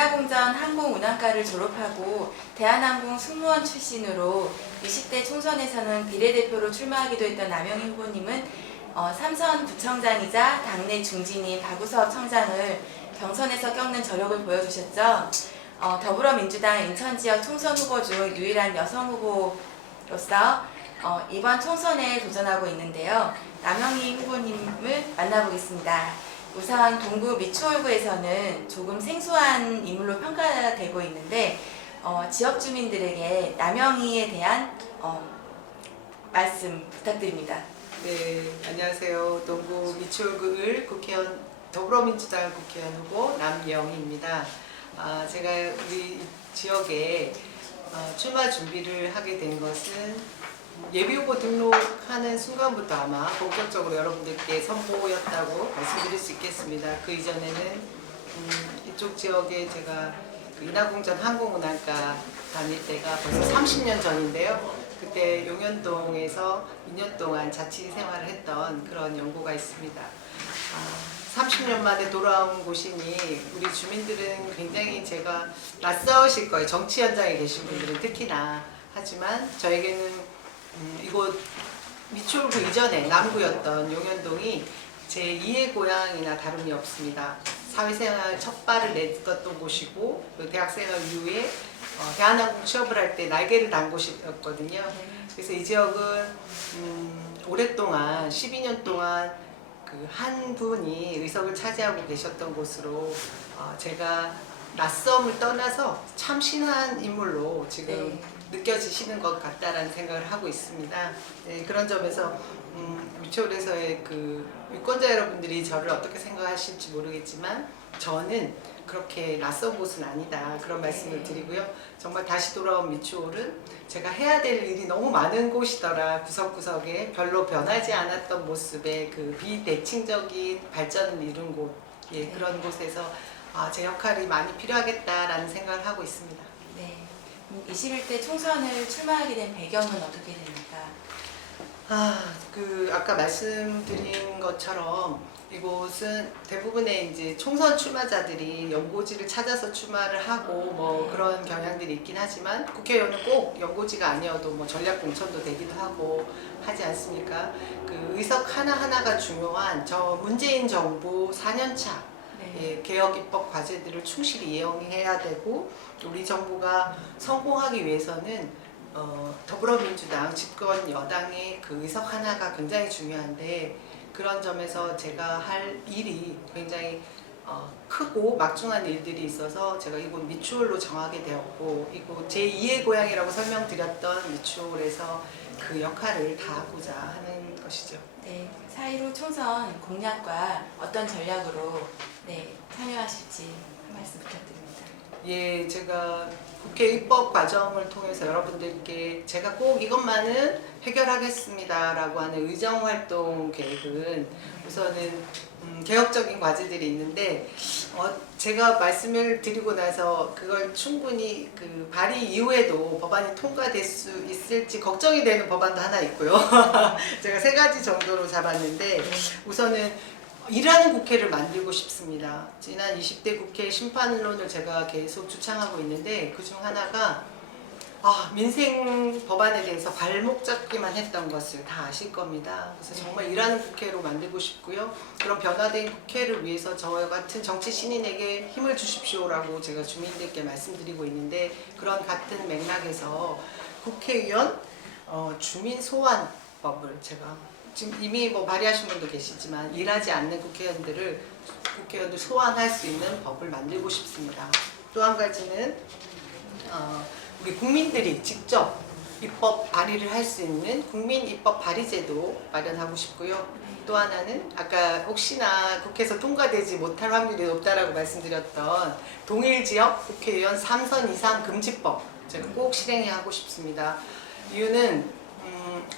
인하공전 항공운항과를 졸업하고 대한항공 승무원 출신으로 20대 총선에서는 비례대표로 출마하기도 했던 남영희 후보님은 삼선 구청장이자 당내 중진인 박우섭 청장을 경선에서 꺾는 저력을 보여주셨죠. 더불어민주당 인천지역 총선 후보 중 유일한 여성 후보로서 이번 총선에 도전하고 있는데요. 남영희 후보님을 만나보겠습니다. 우선 동구 미추홀구에서는 조금 생소한 인물로 평가되고 있는데 지역 주민들에게 남영희에 대한 말씀 부탁드립니다. 네, 안녕하세요. 동구 미추홀구 국회의원 더불어민주당 국회의원 후보 남영희입니다. 제가 우리 지역에 출마 준비를 하게 된 것은 예비후보 등록하는 순간부터 아마 본격적으로 여러분들께 선보였다고 말씀드릴 수 있겠습니다. 그 이전에는 이쪽 지역에 제가 그 인하공전 항공운항과 다닐 때가 벌써 30년 전인데요. 그때 용현동에서 2년 동안 자치 생활을 했던 그런 연고가 있습니다. 30년 만에 돌아온 곳이니 우리 주민들은 굉장히 제가 낯서실 거예요. 정치 현장에 계신 분들은 특히나. 하지만 저에게는 이곳 미추홀구 이전에 남구였던 용현동이 제 2의 고향이나 다름이 없습니다. 사회생활 첫 발을 내딛었던 곳이고 대학생활 이후에 대한항공 취업을 할 때 날개를 단 곳이었거든요. 그래서 이 지역은 오랫동안 12년 동안 그 한 분이 의석을 차지하고 계셨던 곳으로 제가 낯섦을 떠나서 참 친한 인물로 지금 느껴지시는 것 같다라는 생각을 하고 있습니다. 네, 그런 점에서 미추홀에서의 그 유권자 여러분들이 저를 어떻게 생각하실지 모르겠지만 저는 그렇게 낯선 곳은 아니다 그런 말씀을 드리고요. 정말 다시 돌아온 미추홀은 제가 해야 될 일이 너무 많은 곳이더라. 구석구석에 별로 변하지 않았던 모습의 그 비대칭적인 발전을 이룬 곳, 그런 곳에서 제 역할이 많이 필요하겠다라는 생각을 하고 있습니다. 네. 21대 총선을 출마하게 된 배경은 어떻게 됩니까? 아까 말씀드린 것처럼 이곳은 대부분의 이제 총선 출마자들이 연고지를 찾아서 출마를 하고 뭐 그런 경향들이 있긴 하지만 국회의원은 꼭 연고지가 아니어도 뭐 전략 공천도 되기도 하고 하지 않습니까? 그 의석 하나하나가 중요한 저 문재인 정부 4년차 개혁 입법 과제들을 충실히 이행해야 되고 우리 정부가 성공하기 위해서는 더불어민주당 집권 여당의 그 의석 하나가 굉장히 중요한데 그런 점에서 제가 할 일이 굉장히 크고 막중한 일들이 있어서 제가 이곳 미추홀로 정하게 되었고 이곳 제2의 고향이라고 설명드렸던 미추홀에서 그 역할을 다하고자 하는 것이죠. 네, 4.15 총선 공약과 어떤 전략으로 참여하실지 한 말씀 부탁드립니다. 예, 제가 국회 입법 과정을 통해서 여러분들께 제가 꼭 이것만은 해결하겠습니다라고 하는 의정활동 계획은 우선은 개혁적인 과제들이 있는데 제가 말씀을 드리고 나서 그걸 충분히 그 발의 이후에도 법안이 통과될 수 있을지 걱정이 되는 법안도 하나 있고요. 제가 3가지 정도로 잡았는데 우선은 일하는 국회를 만들고 싶습니다. 지난 20대 국회 심판론을 제가 계속 주창하고 있는데 그중 하나가 민생 법안에 대해서 발목 잡기만 했던 것을 다 아실 겁니다. 그래서 정말 일하는 국회로 만들고 싶고요. 그런 변화된 국회를 위해서 저와 같은 정치 신인에게 힘을 주십시오라고 제가 주민들께 말씀드리고 있는데 그런 같은 맥락에서 국회의원 주민 소환법을 제가 지금 이미 뭐 발의하신 분도 계시지만 일하지 않는 국회의원들 소환할 수 있는 법을 만들고 싶습니다. 또 한 가지는 우리 국민들이 직접 입법 발의를 할 수 있는 국민 입법 발의제도 마련하고 싶고요. 또 하나는 아까 혹시나 국회에서 통과되지 못할 확률이 높다라고 말씀드렸던 동일지역 국회의원 3선 이상 금지법 제가 꼭 실행해야 하고 싶습니다. 이유는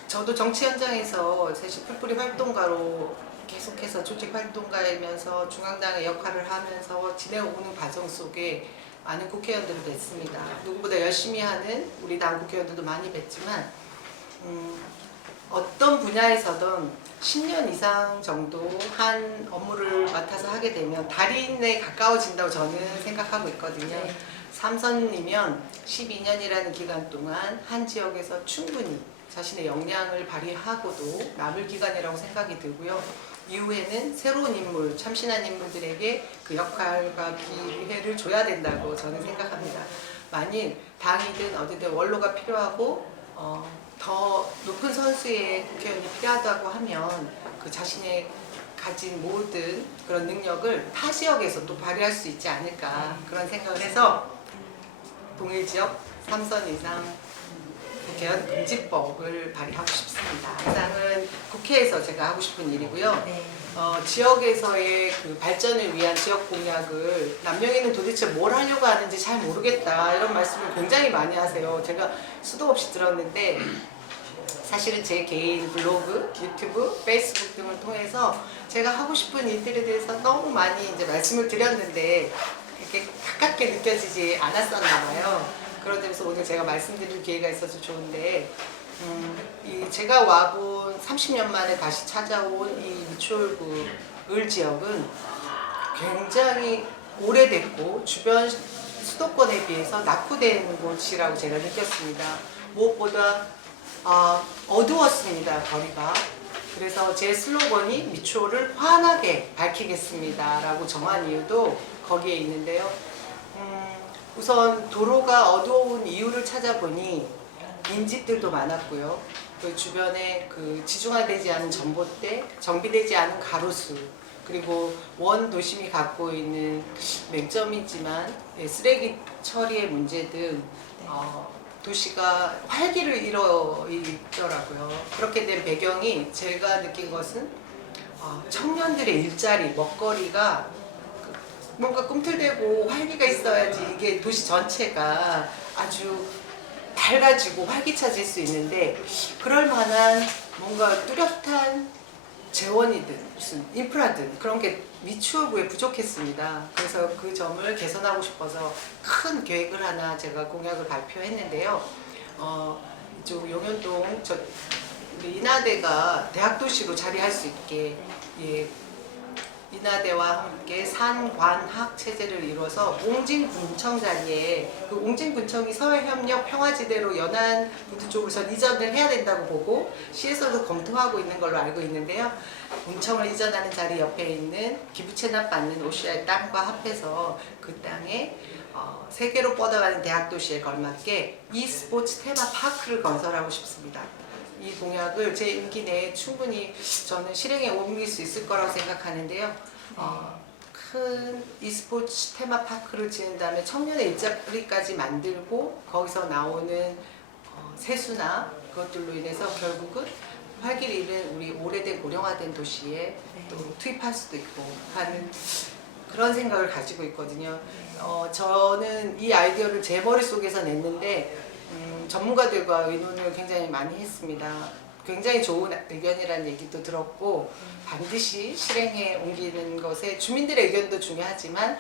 저도 정치 현장에서 사실 풀뿌리 활동가로 계속해서 조직 활동가이면서 중앙당의 역할을 하면서 지내오는 과정 속에 많은 국회의원들을 뵀습니다. 누구보다 열심히 하는 우리 당 국회의원들도 많이 뵀지만 어떤 분야에서든 10년 이상 정도 한 업무를 맡아서 하게 되면 달인에 가까워진다고 저는 생각하고 있거든요. 네. 삼선이면 12년이라는 기간 동안 한 지역에서 충분히 자신의 역량을 발휘하고도 남을 기간이라고 생각이 들고요. 이후에는 새로운 인물, 참신한 인물들에게 그 역할과 기회를 줘야 된다고 저는 생각합니다. 만일 당이든 어디든 원로가 필요하고 더 높은 선수의 국회의원이 필요하다고 하면 그 자신의 가진 모든 그런 능력을 타 지역에서 또 발휘할 수 있지 않을까 그런 생각을 해서 동일 지역 3선 이상 국회의원 금지법을 발의하고 싶습니다. 이상은 국회에서 제가 하고 싶은 일이고요. 네. 지역에서의 그 발전을 위한 지역 공약을 남영이는 도대체 뭘 하려고 하는지 잘 모르겠다 이런 말씀을 굉장히 많이 하세요. 제가 수도 없이 들었는데 사실은 제 개인 블로그, 유튜브, 페이스북 등을 통해서 제가 하고 싶은 일들에 대해서 너무 많이 이제 말씀을 드렸는데 그렇게 가깝게 느껴지지 않았었나 봐요. 그러면서 오늘 제가 말씀드릴 기회가 있어서 좋은데 제가 와본 30년 만에 다시 찾아온 이 미추홀구 을 지역은 굉장히 오래됐고 주변 수도권에 비해서 낙후된 곳이라고 제가 느꼈습니다. 무엇보다 어두웠습니다, 거리가. 그래서 제 슬로건이 미추홀을 환하게 밝히겠습니다 라고 정한 이유도 거기에 있는데요. 우선 도로가 어두운 이유를 찾아보니 인집들도 많았고요. 그 주변에 그 지중화되지 않은 전봇대, 정비되지 않은 가로수, 그리고 원 도심이 갖고 있는 맹점이지만 쓰레기 처리의 문제 등 도시가 활기를 잃어있더라고요. 그렇게 된 배경이 제가 느낀 것은 청년들의 일자리, 먹거리가 뭔가 꿈틀대고 활기가 있어야지 이게 도시 전체가 아주 밝아지고 활기차질 수 있는데 그럴 만한 뭔가 뚜렷한 재원이든 무슨 인프라든 그런 게 미추홀구에 부족했습니다. 그래서 그 점을 개선하고 싶어서 큰 계획을 하나 제가 공약을 발표했는데요. 이쪽 용현동 우리 인하대가 대학도시로 자리할 수 있게 인하대와 함께 산관학 체제를 이뤄서 옹진군청 자리에 그 옹진군청이 서해협력 평화지대로 연안부두 쪽으로선 이전을 해야 된다고 보고 시에서도 검토하고 있는 걸로 알고 있는데요. 군청을 이전하는 자리 옆에 있는 기부 체납받는 OCR 땅과 합해서 그 땅에 세계로 뻗어가는 대학도시에 걸맞게 e스포츠 테마파크를 건설하고 싶습니다. 이 공약을 제 임기 내에 충분히 저는 실행에 옮길 수 있을 거라고 생각하는데요. 큰 e스포츠 테마파크를 지은 다음에 청년의 일자리까지 만들고 거기서 나오는 세수나 그것들로 인해서 결국은 활기를 잃은 우리 오래된 고령화된 도시에 또 투입할 수도 있고 하는 그런 생각을 가지고 있거든요. 저는 이 아이디어를 제 머릿속에서 냈는데 전문가들과 의논을 굉장히 많이 했습니다. 굉장히 좋은 의견이라는 얘기도 들었고 반드시 실행에 옮기는 것에 주민들의 의견도 중요하지만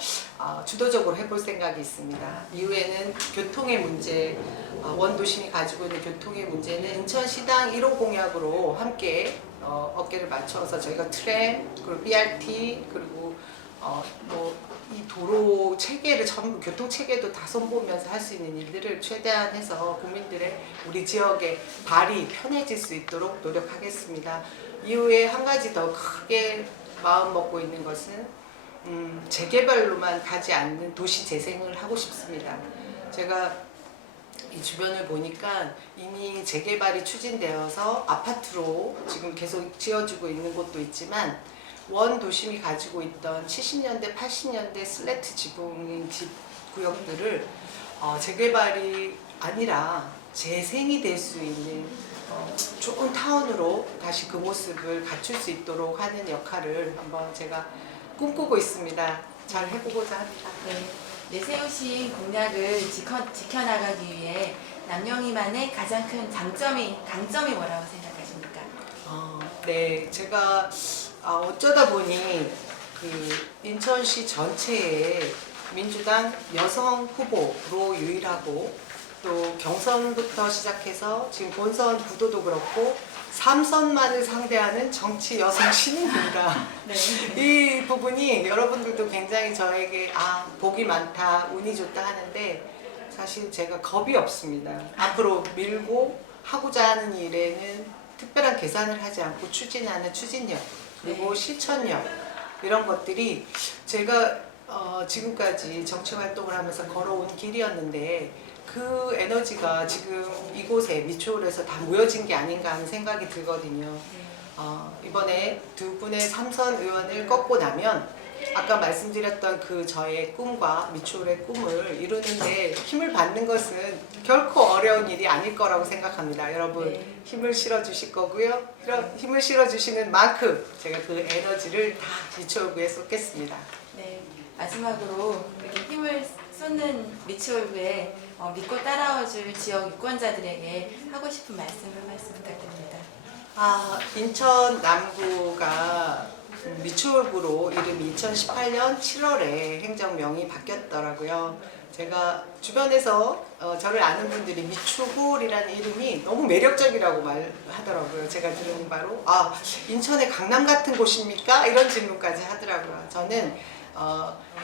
주도적으로 해볼 생각이 있습니다. 이후에는 교통의 문제, 원도심이 가지고 있는 교통의 문제는 인천시당 1호 공약으로 함께 어깨를 맞춰서 저희가 트램, 그리고 BRT, 그리고 이 도로 체계를 전부 교통 체계도 다 손보면서 할 수 있는 일들을 최대한 해서 국민들의 우리 지역의 발이 편해질 수 있도록 노력하겠습니다. 이후에 한 가지 더 크게 마음 먹고 있는 것은 재개발로만 가지 않는 도시 재생을 하고 싶습니다. 제가 이 주변을 보니까 이미 재개발이 추진되어서 아파트로 지금 계속 지어지고 있는 곳도 있지만 원 도심이 가지고 있던 70년대, 80년대 슬래트 지붕인 집 구역들을 재개발이 아니라 재생이 될 수 있는 좋은 타운으로 다시 그 모습을 갖출 수 있도록 하는 역할을 한번 제가 꿈꾸고 있습니다. 잘 해보고자 합니다. 네. 내세우신 공약을 지켜나가기 위해 남영이만의 가장 큰 강점이 뭐라고 생각하십니까? 네, 제가 어쩌다 보니 그 인천시 전체에 민주당 여성 후보로 유일하고 또 경선부터 시작해서 지금 본선 구도도 그렇고 3선만을 상대하는 정치 여성 신인입니다. 네. 이 부분이 여러분들도 굉장히 저에게 복이 많다, 운이 좋다 하는데 사실 제가 겁이 없습니다. 앞으로 밀고 하고자 하는 일에는 특별한 계산을 하지 않고 추진하는 추진력 그리고 네. 실천력 이런 것들이 제가 지금까지 정치 활동을 하면서 걸어온 길이었는데 그 에너지가 지금 이곳에 미추홀에서 다 모여진 게 아닌가 하는 생각이 들거든요. 이번에 두 분의 3선 의원을 꺾고 나면 아까 말씀드렸던 그 저의 꿈과 미추홀의 꿈을 이루는데 힘을 받는 것은 결코 어려운 일이 아닐 거라고 생각합니다. 여러분 네. 힘을 실어주실 거고요. 이런 힘을 실어주시는 만큼 제가 그 에너지를 다 미추홀구에 쏟겠습니다. 네. 마지막으로 이렇게 힘을 쏟는 미추홀구에 믿고 따라와줄 지역 유권자들에게 하고 싶은 말씀 부탁드립니다. 인천 남구가 미추홀구로 이름이 2018년 7월에 행정명이 바뀌었더라고요. 제가 주변에서 저를 아는 분들이 미추홀이라는 이름이 너무 매력적이라고 말하더라고요. 제가 들은 바로 인천의 강남 같은 곳입니까? 이런 질문까지 하더라고요. 저는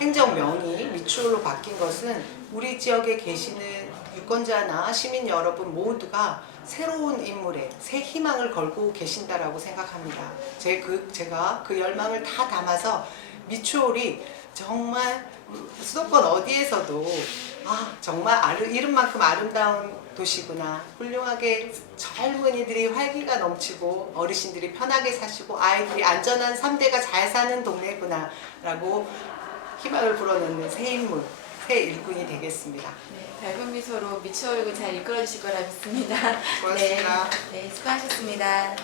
행정명이 미추홀로 바뀐 것은 우리 지역에 계시는 유권자나 시민 여러분 모두가 새로운 인물에 새 희망을 걸고 계신다라고 생각합니다. 제가 그 열망을 다 담아서 미추홀이 정말 수도권 어디에서도 정말 이름만큼 아름다운 도시구나. 훌륭하게 젊은이들이 활기가 넘치고 어르신들이 편하게 사시고 아이들이 안전한 3대가 잘 사는 동네구나 라고 희망을 불어넣는 새 인물, 새 일꾼이 되겠습니다. 네, 밝은 미소로 미추홀구 잘 이끌어 주실 거라 믿습니다. 고맙습니다. 네, 수고하셨습니다.